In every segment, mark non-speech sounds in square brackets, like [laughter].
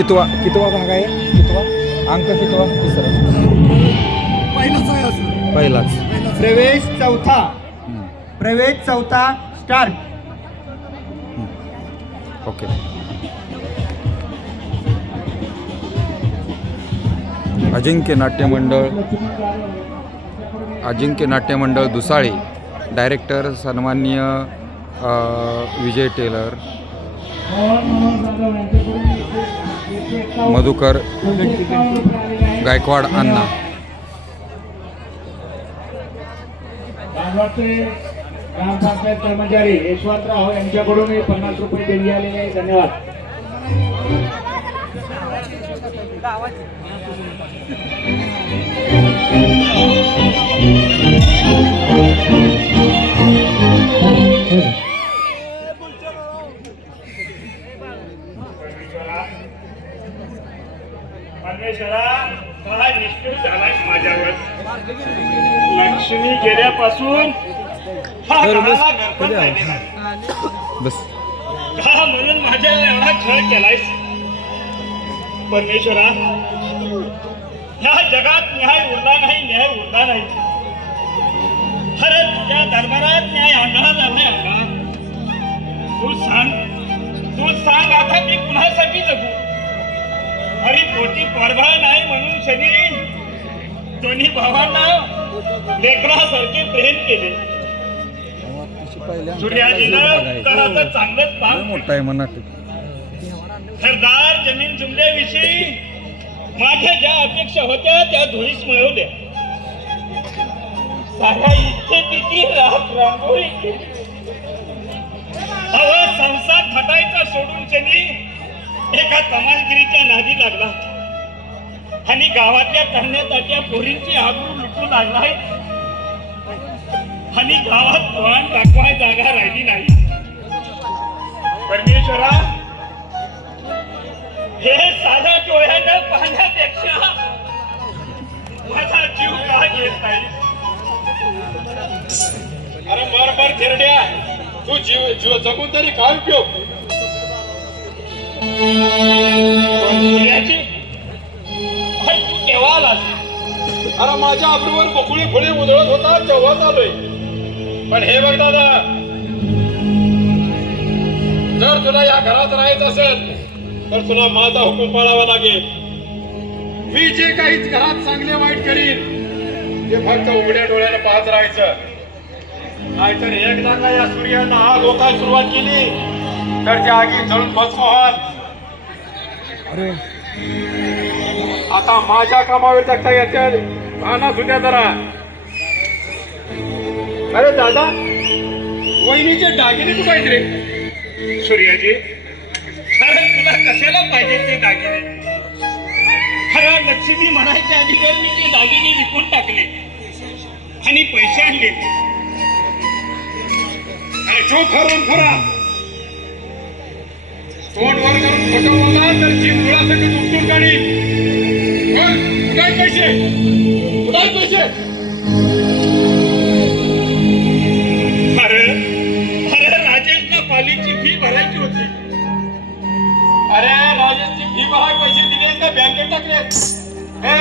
कितवा कितवा भाग आहे? कितवा? अंक कितवा? तिसरा. पहिलाच प्रवेश चौथा. प्रवेश चौथा स्टार्ट ओके. अजिंक्य नाट्य मंडळ अजिंक्य नाट्य मंडळ दुसाळे. डायरेक्टर सन्माननीय अ, विजय टेलर. मधुकर गायकवाड अण्णा. ग्रामपंचायत कर्मचारी यशवंतराव यांच्याकडून पन्नास रुपये देणी आलेले आहे धन्यवाद परमेश्वरा काय निष्ठूर झालाय माझ्यावर लक्ष्मी गेल्यापासून. बस. का म्हणून माझ्या एवढा छळ केलायस. परमेश्वरा ह्या जगात न्याय उरला नाही न्याय उरला नाही. अरे तुझ्या दरबारात न्याय अंगाला झालाय तू सांग तू सांग आता मी कुणासाठी जगू? अरे पोटी परभा नाही म्हणून शनी दोन्ही भावांना लेकरासारखे प्रेम केले. सूर्याजीनं कराचं चांगलंच काम मोठा आहे जमीन जुमल्याविषयी माझ्या ज्या अपेक्षा होत्या त्या धुळीस मिळवल्या. साऱ्या इथे तिची रात रांगोळी संसार थटायचा सोडून शनी एका तमाशगिरीच्या नादी लागला. आणि गावातल्या करण्याच्या पोरींची आगू लुटू लागलाय आणि गावात तोंड दाखवाय जागा राहिली नाही. परमेश्वरा हे साधा डोळ्यानं पाहण्यापेक्षा माझा जीव का घेत नाही? अरे मर मर खेरड्या. तू जीव जीव जगून तरी काय उपयोग? माझ्या आबरूवर बकुळी फुले उधळत होता तेव्हाच आलोय पण हे बघ दादा जर तुला या घरात राहायचं असेल तर तुला माझा हुकूम पाळावा लागेल. मी जे काही घरात चांगले वाईट करीन ते फक्त उघड्या डोळ्यानं पाहत राहायचं. नाहीतर एकदा का या सूर्यानं आग होता सुरुवात केली तर त्या आगी जळून भस्म व्हाल अरे. आता माझ्या कामावर टाकता येतील पाहना सुद्या जरा. अरे दादा वहिनीचे दागिने तू पाहिजे रे? सूर्याजी अरे तुला कशाला पाहिजे ते दागिने? खरा लक्ष्मी म्हणायच्या आधी तर मी ते दागिने विकून टाकले आणि पैसे आणले. अरे जो फरून फरा तोंड वर करून खोटं बोलला तर जीव मुळासाठी दुखून काढील काय पैसे. कुठे पैसे. अरे अरे राजेशला पालीची फी भरायची होती. अरे राजेशची फी भराय पैसे दिले का बँकेत टाकले ए,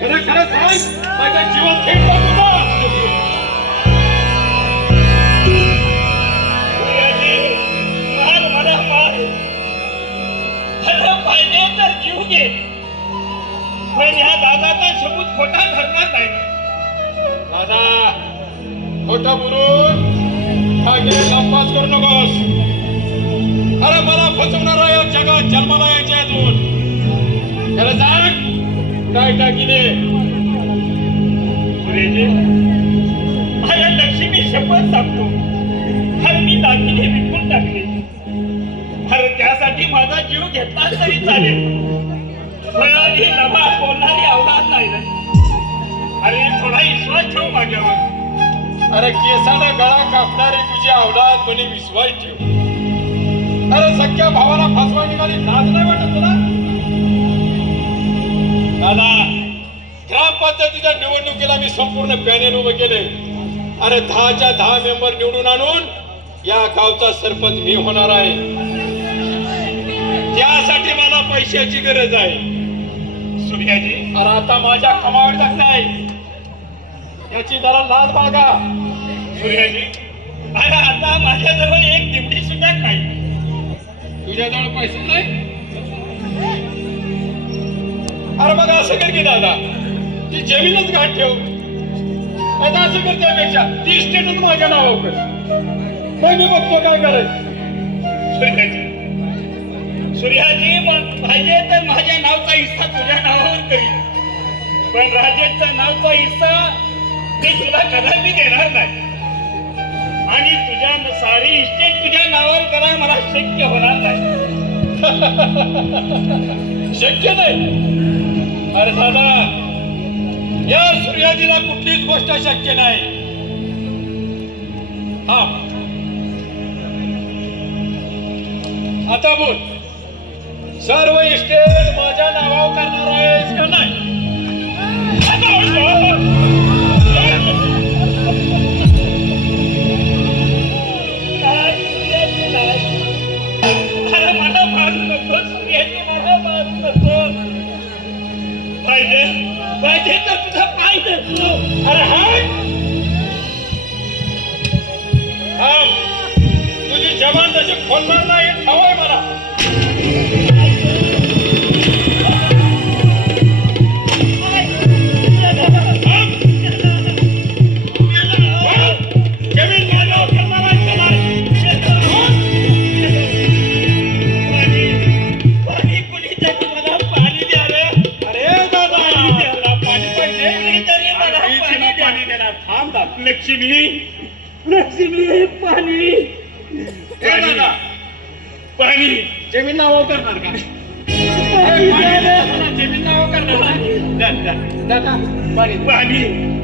खरं खरं सांग माझ्या जीवन थेट टाकू सबूत खोटा ठरणार नाही. दादा खोटं बोलून गेम नापास करू नकोस. अरे मला फसवणारा या जगात जन्माला यायचे अजून त्याला सांग काय टाकीने सूर्याजी अरे लक्ष्मी शपथ सांगतो अरे मी दागिने विकून टाकले. अरे त्यासाठी माझा जीव घेतला तरी चालेल. फळाली नभा अरे थोडा विश्वास ठेव माझ्यावर अरे केसाला गळा कापणारी तुझी आवडात म्हणे विश्वास ठेव. अरे सख्या भावाला फसवा निघाली लाज नाही वाटत तुला? दादा ग्रामपंचायतीच्या निवडणुकीला मी संपूर्ण पॅनेल उभे केले. अरे दहाच्या दहा मेंबर निवडून आणून या गावचा सरपंच मी होणार आहे. त्यासाठी मला पैशाची गरज आहे. सूर्याजी अरे आता माझ्या कमावर टाकलाय याची जरा लाज बागा सूर्याजी अरे आता माझ्याजवळ एक दिवडी सुद्धा नाही तुझ्याजवळ पैसे नाही? अरे मग असं कर की दादा ती जमीनच घाट ठेव. आता असं कर त्यापेक्षा ती इस्टेटच माझ्या नावावर कर. मग मी बघतो काय करायचं. सूर्याजी मग पाहिजे तर माझ्या नावचा हिस्सा तुझ्या नावावर करी पण राजेशचा नावचा हिस्सा मी तुला कदापि देणार नाही. आणि तुझ्या साडी सारी इस्टेट तुझ्या नावावर करा मला शक्य होणार नाही. [laughs] शक्य नाही. अरे दादा या सूर्याजीला कुठलीच गोष्ट शक्य नाही. हा. आता बोल. सर्व इस्टेट माझ्या नावावर करणार आहेस का नाही? पाहिजे पाहिजे तर तुझा पाहिजे धरतो अरे करणार का. जमीन करणार? दा- दादा पाणी. पाणी.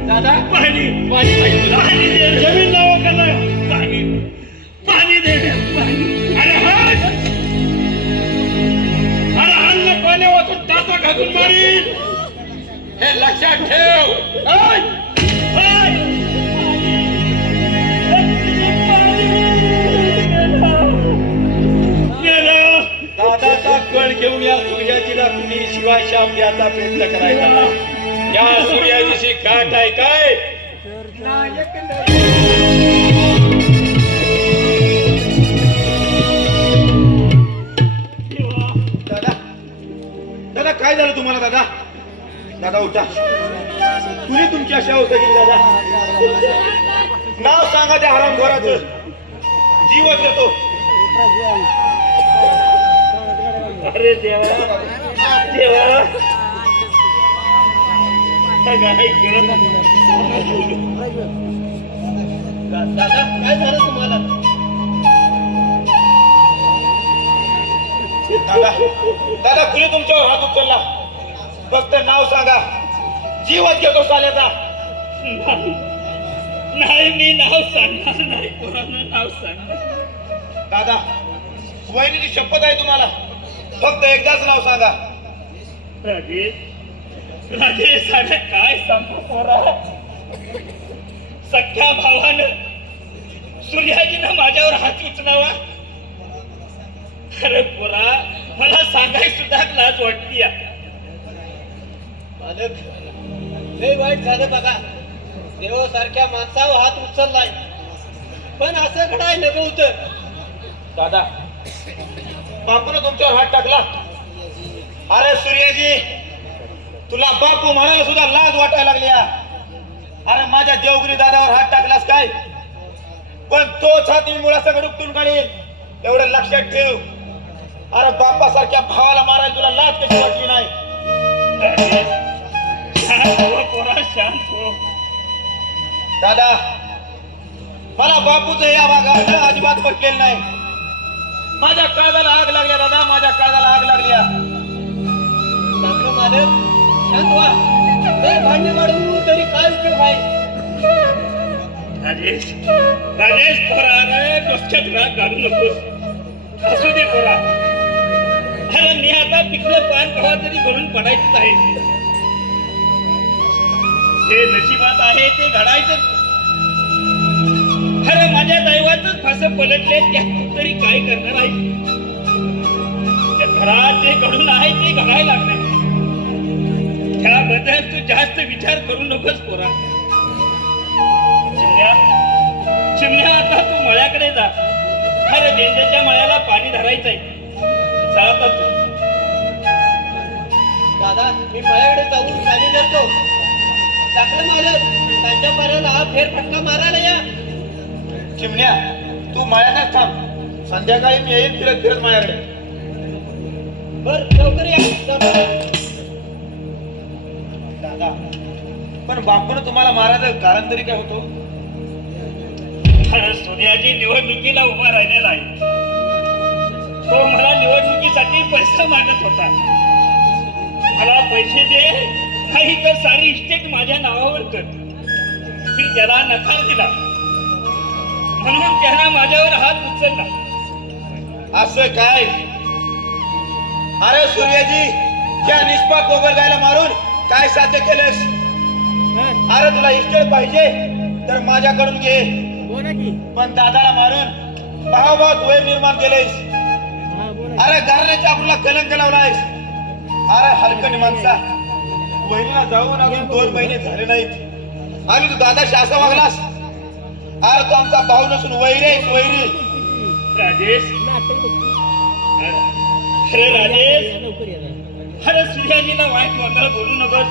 दादा. पाणी. पाणी. पाहिजे तुला. पाणी दे. रे. जमीन नावावर करणार. पाणी. पाणी दे. रे, पाणी. अरे हाय. अरे अन्न पाणी वाचून टाचा घालून मारीन. हे लक्षात ठेव. दादाचा या सूर्याजीला कुणी शिवाय श्याम द्यायचा प्रयत्न करायचा. नाही. या सूर्याजीशी गाठ आहे काय? दादा दादा काय झालं तुम्हाला दादा? दादा उठा. तुम्ही तुमची अशा होत दादा? नाव सांगा त्या हरामखोराचं. जीवच देतो. अरे देवा. देवा. काय दादा काय झालं तुम्हाला? दादा दादा कुणी तुमच्यावर हात उचलला. फक्त नाव सांगा. जीवच घेतो साल्याचा. नाही नाही, मी नाव सांगणार नाही. कोणाला नाव सांगणार? दादा वहिनीची शपथ आहे तुम्हाला. फक्त एकदाच नाव सांगा. राजेश. राजेश अरे काय सांगू पोरा? सख्या भावानं सूर्याजीनं माझ्यावर हात उचलावा. अरे पोरा मला सांगाय सुद्धा लाज वाटती मालक लय वाईट झालं बघा. देवासारख्या माणसावर हात उचललाय. पण असं घडाय नको होतं दादा बापून तुमच्यावर हात टाकला. अरे सूर्यजी तुला बापू म्हणायला सुद्धा लाज वाटायला लागली अरे माझ्या देवगिरी दादावर हात टाकलास काय? पण तोच हात मी मुळासकड उपटून काढेल एवढं लक्षात ठेव. अरे बापासारख्या भावाला मारायला तुला लाज कशी वाटली नाही? दादा मला बापूचं या भागात अजिबात पटलेलं नाही. माझ्या काळजाला आग लागल्या दादा माझ्या काळजाला आग लागल्या डॉक्टर मालक. शांत व्हा. लय भांडण वाढवून तरी काय उपयोग आहे राजेश राजेश थोरा अरे डोसक्यात राग घालू नकोस. असू दे पोरा. अरे मी आता पिकलं पान कवा तरी भरून पडायचंच आहे. जे नशिबात आहे ते घडायचं. अरे माझ्या दैवातच फास पलटले त्यात तरी काय करणार आहे? घरात जे घडून आहे ते घडायला लागले त्याबद्दल तू जास्त विचार करू नकोस पोरा. चिमण्या चिमण्या आता तू मळ्याकडे जा. अरे बेंद्याच्या मळ्याला पाणी धरायचंय. जा आता तू. दादा मी मळ्याकडे जाऊन खाली धरतो. टाकलं मालक त्यांच्या पर्यंत हा फेरफटका मारायला या. चिमण्या तू मायातच थांब. संध्याकाळी मी येईन फिरत फिरत माझ्याकडे बर लवकर या. दादा पण बापून तुम्हाला मारायचं कारण तरी काय होतो? अरे सोन्याजी निवडणुकीला उभा राहिलेला आहे. तो मला निवडणुकीसाठी पैसा मागत होता. मला पैसे दे काही तर सारी इस्टेट माझ्या नावावर कर. मी त्याला नकार दिला. म्हणून त्यानं माझ्यावर हात उचलला. असं काय? अरे सूर्यजी त्या निष्पाप गायला मारून काय साध्य केलंस? अरे तुला इष्ट पाहिजे तर माझ्याकडून घे. पण दादाला मारून भावभावात वैर निर्माण केलेस अरे घराण्याच्या आपल्याला कलंक लावलायस. अरे हलकणी माणसा वहिनीला जाऊन अजून दोन महिने झाले नाहीत. आणि तू दादाशी असा वागलास? अरे तू आमचा भाऊ नसून वैरी वैरी राजेश अरे राजेश अरे सूर्याजीला वाईट मंगळ बोलू नकोस.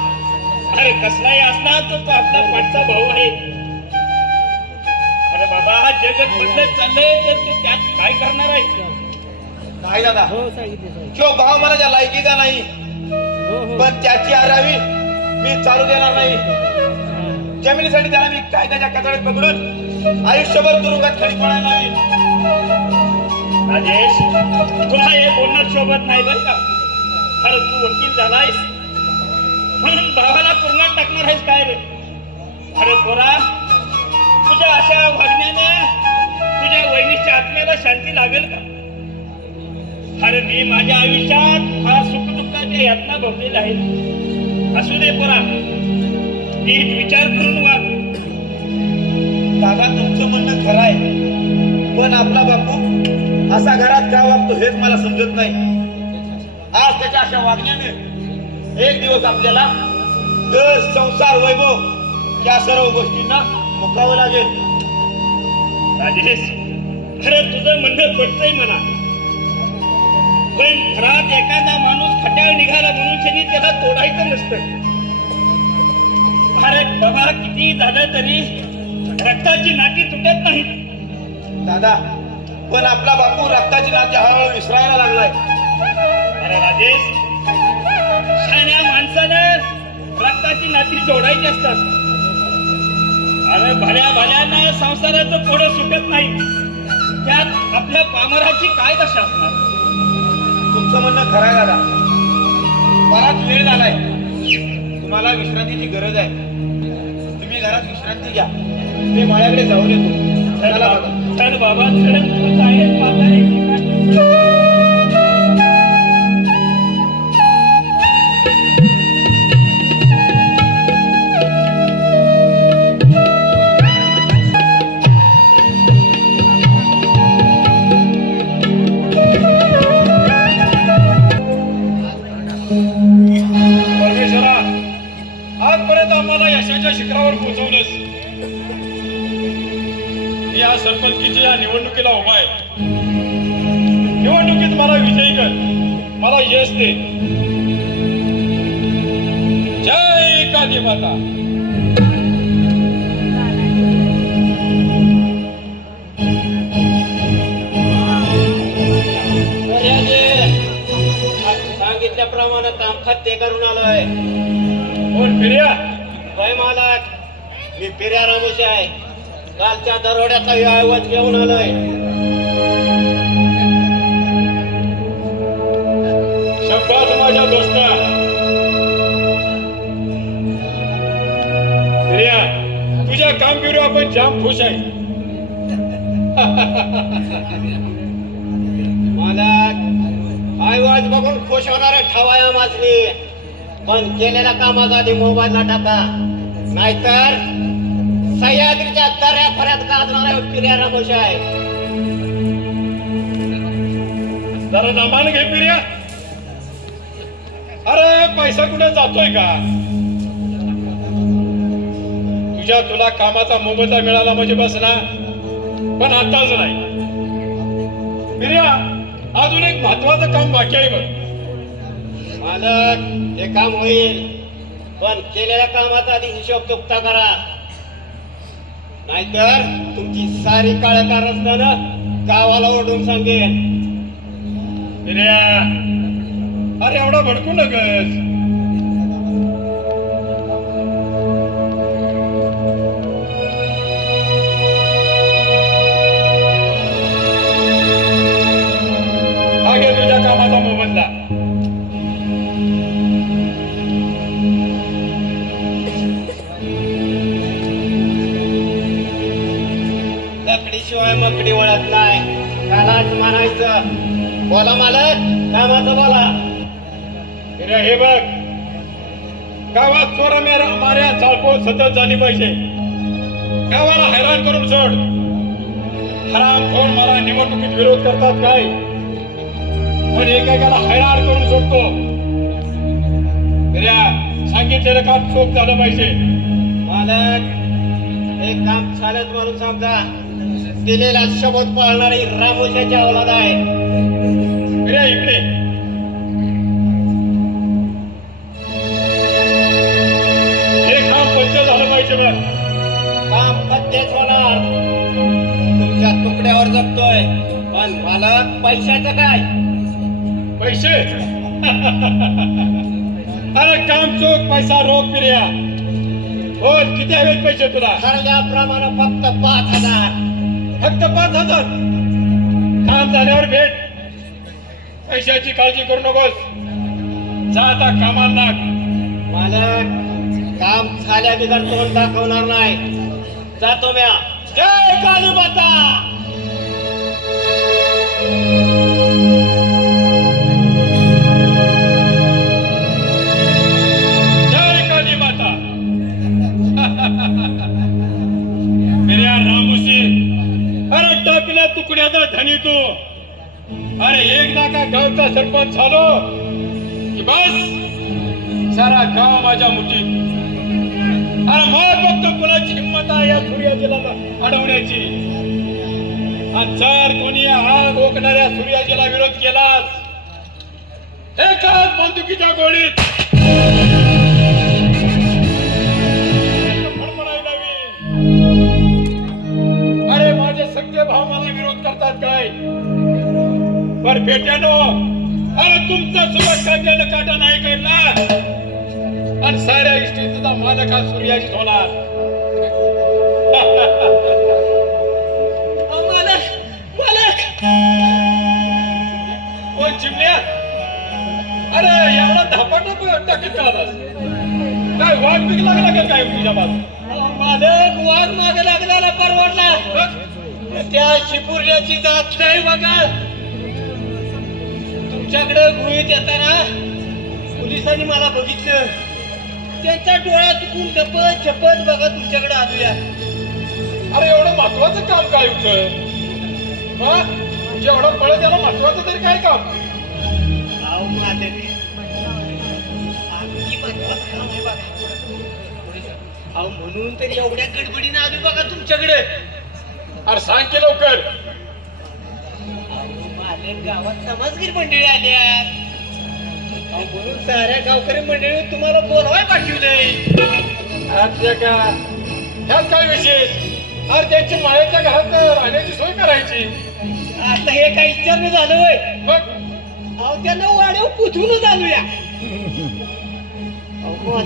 अरे कसलाही असला तर तो आपला पाठचा भाऊ आहे. अरे बाबा हा जगत बदलत चाललंय? तर तू त्यात काय करणार आहे? नाही दादा. तो भाव मला त्या लायकीचा नाही पण त्याची आरावी मी चालू देणार नाही. जमिनीसाठी त्याला मी कायद्याच्या कचड्यात पकडून आयुष्यभर तुरुंगात खडी पडायला लावीन राजेश तुला हे बोलणं शोभत नाही बरं का? अरे तू वकील झालायस. म्हणून भावाला तुरुंगात टाकणार आहेस काय रे? अरे बोला तुझ्या अशा वागण्याने तुझ्या वहिनीच्या आत्म्याला शांती लागेल का? अरे मी माझ्या आयुष्यात हा सुखदुःखाच्या यातना भोगलेल्या आहेत असू दे परा. नीट विचार करून वाग. दादा तुमचं म्हणणं खरं आहे. पण आपला बापू असा घरात का वागतो हेच मला समजत नाही. आज त्याच्या अशा वागण्याने एक दिवस आपल्याला दस संसार वैभव या सर्व गोष्टींना मुकावं लागेल. राजेश अरे तुझं म्हणणं पडतंय म्हणा. पण घरात एखादा माणूस खट्याळ निघाला म्हणून त्यांनी त्याला तोडायचं नसतं. अरे बाबा किती झालं तरी रक्ताची नाती तुटत नाहीत. दादा पण आपला बापू रक्ताची नाते हळूहळू विसरायला लागलाय. अरे राजेश शाण्या माणसानं रक्ताची नाती जोडायची असतात. अरे भल्या भल्यानं संसाराचं पुढं सुटत नाही. त्यात आपल्या पामराची काय दशा असणार? तुमचं म्हणणं खरं दादा. बराच वेळ झालाय. तुम्हाला विश्रांतीची गरज आहे. तुम्ही घरात विश्रांती घ्या. मी माळ्याकडे जाऊन येतो. चल चला बाबा चल बाबा चल आता सांगितल्याप्रमाणे कामखात ते करून आलोय. कोण फिर्या? वय मालक. मी फिर्या रामोशी आहे. कालच्या दरोड्याचा ऐवज घेऊन आलोय. मालक वाज बघून खुश होणार ठवाया माझली पण केलेल्या कामाचा आधी मोबाईलला टाका. नाहीतर सह्याद्रीच्या दऱ्या फऱ्यात गाजणारा पिर्या रमोश आहे जरा नामान घे पिर्या. अरे पैसा कुठे जातोय का? तुझ्या तुला कामाचा मोबदला मिळाला म्हणजे बस ना. पण आताच नाही. मिर्या अजून एक महत्वाचं काम बाकी आहे बघ. मालक हे काम होईल. पण केलेल्या कामाचा आधी हिशोब चुकता करा. नाहीतर तुमची सारी काळ्या रस्त्यानं गावाला ओढून सांगेन. मिर्या अरे एवढा भडकू नकस. त्यालाच बोला मालक कामाचं बोला. हे बघ. गावात चोरा माऱ्या चाळपोळ सतत झाली पाहिजे. गावाला हैराण करून सोड. हराम फोन मला निवडणुकीत विरोध करतात काय? पण एकेकाला हैराण करून सोडतो. सांगितलेलं काम चोख झालं पाहिजे. मालक एक काम चालत म्हणून समजा दिलेला शब्द पाळणारी रामोशाची अवलाद आहे. मिर्या इकडे. हे काम पंच झालं पाहिजे बघ. काम पत्तेच होणार. तुमच्या तुकड्यावर जगतोय. पण मला पैशाचं काय? पैसे. [laughs] अरे काम चोख पैसा रोख मिर्या हो किती हवेत पैसे तुला? ठरल्याप्रमाणे फक्त पाच हजार. फक्त पाच हजार. काम झाल्यावर भेट. पैशाची काळजी करू नकोस. जा आता कामाला लाग मालक काम झाल्या बिगर तोंड दाखवणार नाही. जातो म्या. जय कालूबाता अरे गावचा सरपंच झालो. की बस सारा गाव माझ्या मुठीत. अरे मला फक्त कुणाची हिंमत आहे या सूर्याजीला अडवण्याची. आणि जर कोणी आग ओकणाऱ्या सूर्याजीला विरोध केलास एकाच बंदुकीच्या गोळीत पर बेट्यानो अरे तुमचा सुरुवात काढल्यानं काटा नाही काढला. आणि साऱ्या इष्टीचा मालक हा सूर्याजीच होणार. मालक मालक. ओ चिमण्या. अरे एवढा धापाटप टाकीत का आलास? काय वाघ बिग लागला का काय तुझ्या बाजू मालक वाघ मागे लागलेला परवडला. त्या शिपुर्याची जात नाही बघा. तुमच्याकडे गृहित येताना पोलिसांनी मला बघितलं. त्यांचा डोळा चुकून लपत छपत बघा तुमच्याकडे आलूया. अरे एवढं महत्वाचं काम काय होतं? हा? जेवढं पळ त्याला महत्वाचं तरी काय काम? अहो म्हणून तर एवढ्या गडबडीनं आलो बघा तुमच्याकडे. अरे सांग की लवकर. मालक गावात समाजगीर मंडळी आल्या. म्हणून साऱ्या गावकरी मंडळी तुम्हाला बोलवाय पाठवलंय अच्छा का ह्यात काय विशेष अरे त्यांची माळ्याच्या घरात राहण्याची सोय करायची. आता हे काही विचारणं झालं वय मग? अहो त्यांना वाड्यावर पुथूनच आलूया अहो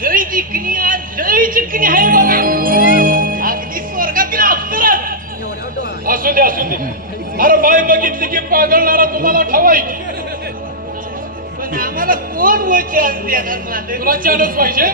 जय चिकनी आज जय आहे बघा. अगदी स्वर्गातील अप्सरच असू दे असू दे. अरे बाय बघितली की पागलणारा तुम्हाला पण आम्हाला कोण तुला चालच पाहिजे?